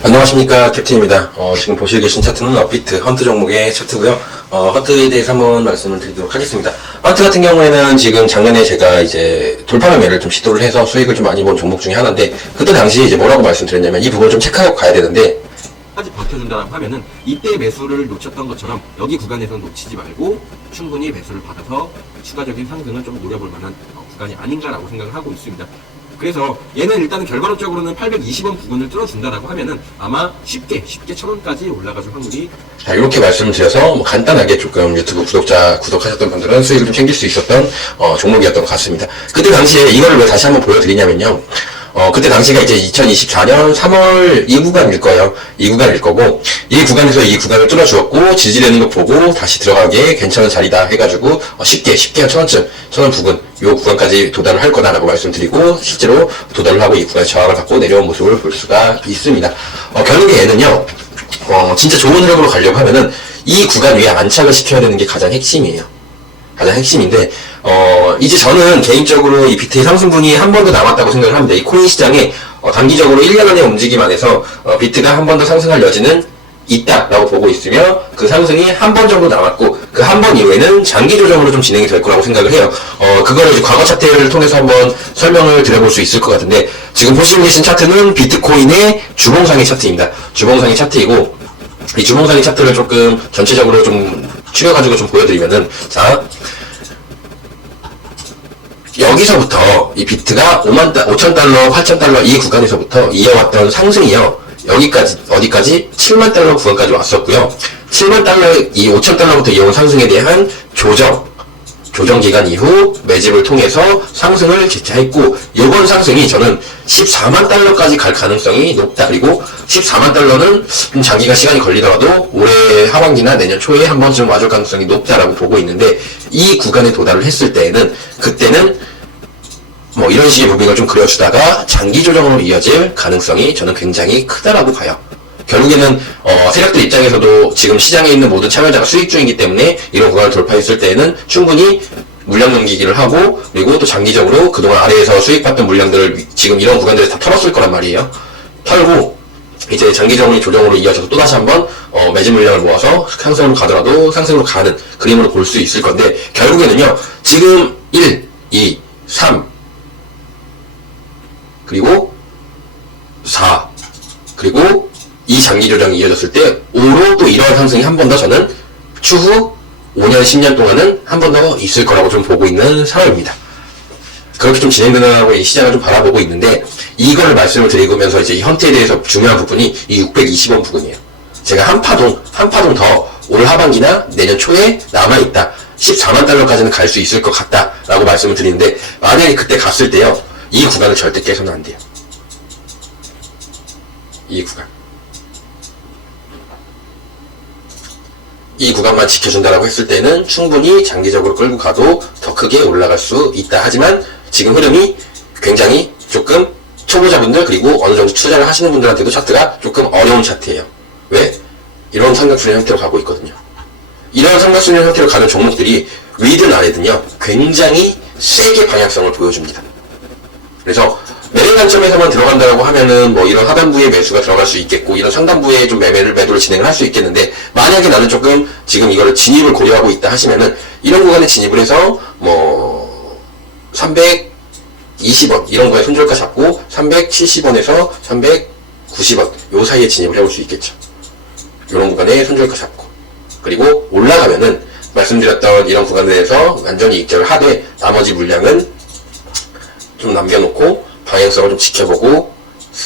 안녕하십니까 캡틴입니다. 어, 지금 보시고 계신 차트는 업비트 헌트 종목의 차트고요. 어, 헌트에 대해서 한번 말씀을 드리도록 하겠습니다. 헌트 같은 경우에는 지금 작년에 제가 이제 돌파 매매를 좀 시도를 해서 수익을 좀 많이 본 종목 중에 하나인데 그때 당시에 이제 뭐라고 말씀드렸냐면 이 부분을 좀 체크하고 가야 되는데 까지 버텨준다고 하면은 이때 매수를 놓쳤던 것처럼 여기 구간에서 놓치지 말고 충분히 매수를 받아서 추가적인 상승을 좀 노려볼 만한 어, 구간이 아닌가라고 생각을 하고 있습니다. 그래서 얘는 일단은 결과론적으로는 820원 부근을 뚫어준다라고 하면은 아마 쉽게 쉽게 1000원까지 올라가줄 확률이 자, 이렇게 말씀을 드려서 뭐 간단하게 조금 유튜브 구독자 구독하셨던 분들은 수익을 좀 챙길 수 있었던 어, 종목이었던 것 같습니다. 그때 당시에 이거를 왜 다시 한번 보여드리냐면요. 어, 그때 당시가 이제 2024년 3월 이 구간일 거예요. 이 구간일 거고, 이 구간에서 이 구간을 뚫어주었고, 지지되는 거 보고, 다시 들어가기에 괜찮은 자리다 해가지고, 어, 쉽게, 쉽게 한 천원쯤, 천원 부근, 요 구간까지 도달을 할 거다라고 말씀드리고, 실제로 도달을 하고 이 구간에 저항을 갖고 내려온 모습을 볼 수가 있습니다. 어, 결국에 얘는요, 어, 진짜 좋은 흐름으로 가려고 하면은, 이 구간 위에 안착을 시켜야 되는 게 가장 핵심이에요. 가장 핵심인데 어 이제 저는 개인적으로 이 비트의 상승분이 한 번 더 남았다고 생각을 합니다. 이 코인 시장에 어, 단기적으로 1년 안의 움직임 안에서 어, 비트가 한 번 더 상승할 여지는 있다라고 보고 있으며 그 상승이 한 번 정도 남았고 그 한 번 이후에는 장기 조정으로 좀 진행이 될 거라고 생각을 해요. 어 그거를 이제 과거 차트를 통해서 한번 설명을 드려볼 수 있을 것 같은데 지금 보시고 계신 차트는 비트코인의 주봉상의 차트입니다. 주봉상의 차트이고 이 주봉상의 차트를 조금 전체적으로 좀 추려가지고 좀 보여드리면은 자 여기서부터 이 비트가 5만 달, 5천 달러, 8천 달러 이 구간에서부터 이어왔던 상승이요. 여기까지 어디까지 7만 달러 구간까지 왔었고요. 7만 달러 이 5천 달러부터 이어온 상승에 대한 조정 조정 기간 이후 매집을 통해서 상승을 개최했고 이번 상승이 저는 14만 달러까지 갈 가능성이 높다. 그리고 14만 달러는 좀 장기가 시간이 걸리더라도 올해 하반기나 내년 초에 한 번쯤 와줄 가능성이 높다라고 보고 있는데 이 구간에 도달을 했을 때에는 그때는 뭐 이런 식의 무빙을 좀 그려주다가 장기 조정으로 이어질 가능성이 저는 굉장히 크다라고 봐요. 결국에는 어, 세력들 입장에서도 지금 시장에 있는 모든 참여자가 수익 중이기 때문에 이런 구간을 돌파했을 때에는 충분히 물량 넘기기를 하고 그리고 또 장기적으로 그동안 아래에서 수익받던 물량들을 위- 지금 이런 구간들에서 다 털었을 거란 말이에요. 털고 이제 장기적인 조정으로 이어져서 또다시 한번 어, 매진 물량을 모아서 상승으로 가더라도 상승으로 가는 그림으로 볼 수 있을 건데 결국에는요 지금 1, 2, 3 그리고 4 그리고 이 장기 조정이 이어졌을 때 5로 또 이러한 상승이 한 번 더 저는 추후 5년, 10년 동안은 한 번 더 있을 거라고 좀 보고 있는 상황입니다. 그렇게 좀 진행되느라고 이 시장을 좀 바라보고 있는데 이걸 말씀을 드리면서 이제 이 헌트에 대해서 중요한 부분이 이 620원 부분이에요. 제가 한 파동, 한 파동 더 올 하반기나 내년 초에 남아있다. 14만 달러까지는 갈 수 있을 것 같다라고 말씀을 드리는데 만약에 그때 갔을 때요. 이 구간을 절대 깨서는 안 돼요. 이 구간. 이 구간만 지켜준다라고 했을 때는 충분히 장기적으로 끌고 가도 더 크게 올라갈 수 있다. 하지만 지금 흐름이 굉장히 조금 초보자분들 그리고 어느 정도 투자를 하시는 분들한테도 차트가 조금 어려운 차트예요. 왜? 이런 삼각순환 형태로 가고 있거든요. 이런 삼각순환 형태로 가는 종목들이 위든 아래든요 굉장히 세게 방향성을 보여줍니다. 그래서 매매 관점에서만 들어간다고 하면은 뭐 이런 하단부에 매수가 들어갈 수 있겠고 이런 상단부에 좀 매매를 매도를 진행을 할 수 있겠는데 만약에 나는 조금 지금 이거를 진입을 고려하고 있다 하시면은 이런 구간에 진입을 해서 뭐 320원 이런 거에 손절가 잡고 370원에서 390원 요 사이에 진입을 해볼 수 있겠죠. 이런 구간에 손절가 잡고 그리고 올라가면은 말씀드렸던 이런 구간에 대해서 완전히 익절을 하되 나머지 물량은 좀 남겨놓고 방향성을 좀 지켜보고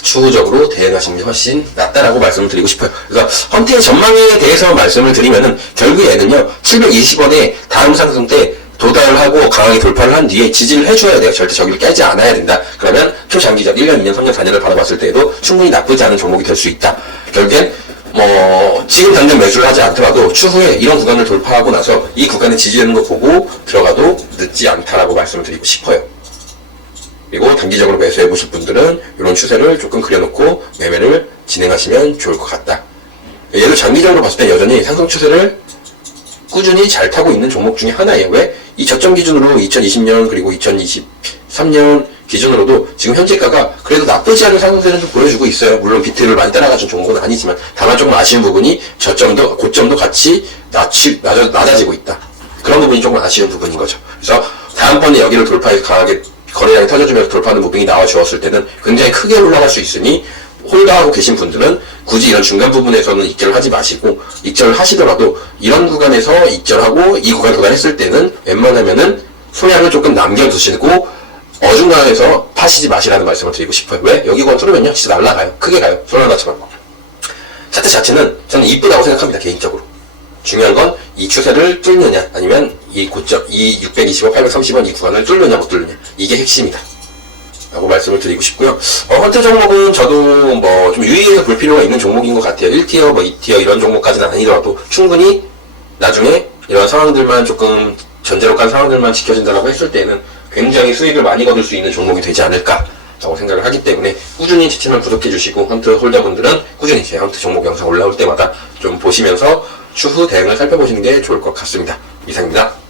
추후적으로 대응하시는 게 훨씬 낫다라고 말씀을 드리고 싶어요. 그래서 헌트의 전망에 대해서 말씀을 드리면은 결국에 얘는요 720원에 다음 상승 때 도달을 하고 강하게 돌파를 한 뒤에 지지를 해줘야 돼요. 절대 저기를 깨지 않아야 된다. 그러면 초장기적 1년, 2년, 3년, 4년을 바라봤을 때에도 충분히 나쁘지 않은 종목이 될 수 있다. 결국엔 뭐 지금 당장 매수를 하지 않더라도 추후에 이런 구간을 돌파하고 나서 이 구간에 지지되는 거 보고 들어가도 늦지 않다라고 말씀을 드리고 싶어요. 그리고 단기적으로 매수해 보실 분들은 이런 추세를 조금 그려놓고 매매를 진행하시면 좋을 것 같다. 얘도 장기적으로 봤을 때 여전히 상승 추세를 꾸준히 잘 타고 있는 종목 중에 하나예요. 왜? 이 저점 기준으로 2020년 그리고 2023년 기준으로도 지금 현재가가 그래도 나쁘지 않은 상승세는 좀 보여주고 있어요. 물론 비트를 많이 따라가준 종목은 아니지만 다만 조금 아쉬운 부분이 저점도 고점도 같이 낮치, 낮아, 낮아지고 있다. 그런 부분이 조금 아쉬운 부분인 거죠. 그래서 다음번에 여기를 돌파해서 강하게 거래량이 터져주면서 돌파하는 무빙이 나와 주었을 때는 굉장히 크게 올라갈 수 있으니 홀더하고 계신 분들은 굳이 이런 중간 부분에서는 익절을 하지 마시고 익절을 하시더라도 이런 구간에서 익절하고 이 구간 도달했을 때는 웬만하면은 소량을 조금 남겨두시고 어중간해서 파시지 마시라는 말씀을 드리고 싶어요. 왜? 여기 구간 뚫으면요 진짜 날라가요. 크게 가요. 소량같지만 차트 자체는 저는 이쁘다고 생각합니다 개인적으로. 중요한 건 이 추세를 뚫느냐 아니면 이 고점 이 625, 830원 이 구간을 뚫느냐 못 뚫느냐 이게 핵심이다. 라고 말씀을 드리고 싶고요. 어, 헌트 종목은 저도 뭐 좀 유의해서 볼 필요가 있는 종목인 것 같아요. 1티어, 뭐 2티어 이런 종목까지는 아니더라도 충분히 나중에 이런 상황들만 조금 전제로 간 상황들만 지켜진다고 했을 때는 굉장히 수익을 많이 거둘 수 있는 종목이 되지 않을까 라고 생각을 하기 때문에 꾸준히 제 채널 구독해 주시고 헌트 홀더분들은 꾸준히 제 헌트 종목 영상 올라올 때마다 좀 보시면서 추후 대응을 살펴보시는 게 좋을 것 같습니다. 이상입니다.